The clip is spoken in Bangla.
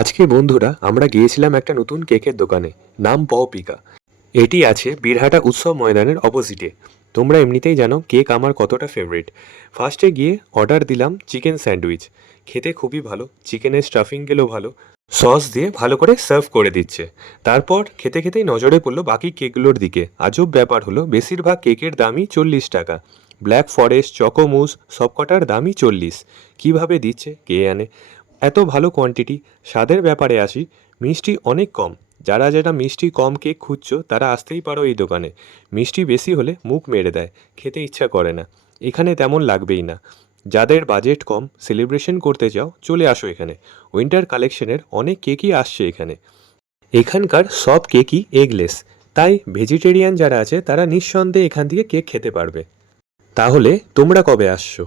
আজকে বন্ধুরা আমরা গিয়েছিলাম একটা নতুন কেকের দোকানে, নাম পপিকা। এটি আছে বীরহাটা উৎসব ময়দানের অপোজিটে। তোমরা এমনিতেই জানো কেক আমার কতটা ফেভারিট। ফার্স্টে গিয়ে অর্ডার দিলাম চিকেন স্যান্ডউইচ। খেতে খুবই ভালো, চিকেনের স্টাফিংগুলো ভালো, সস দিয়ে ভালো করে সার্ভ করে দিচ্ছে। তারপর খেতে খেতেই নজরে পড়লো বাকি কেকগুলোর দিকে। আজব ব্যাপার হলো, বেশিরভাগ কেকের দামই 40 টাকা। ব্ল্যাক ফরেস্ট, চকোমুস সবকটার দামই 40। কীভাবে দিচ্ছে কে জানে। এত ভালো কোয়ান্টিটি। স্বাদের ব্যাপারে আসি, মিষ্টি অনেক কম। যারা যারা মিষ্টি কম কেক খুঁজছো তারা আসতেই পারো এই দোকানে। মিষ্টি বেশি হলে মুখ মেরে দেয়, খেতে ইচ্ছা করে না। এখানে তেমন লাগবেই না। যাদের বাজেট কম, সেলিব্রেশন করতে চাও, চলে আসো এখানে। উইন্টার কালেকশনের অনেক কেকই আসছে এখানে। এখানকার সব কেকই এগলেস, তাই ভেজিটেরিয়ান যারা আছে তারা নিঃসন্দেহে এখান থেকে কেক খেতে পারবে। তাহলে তোমরা কবে আসছো?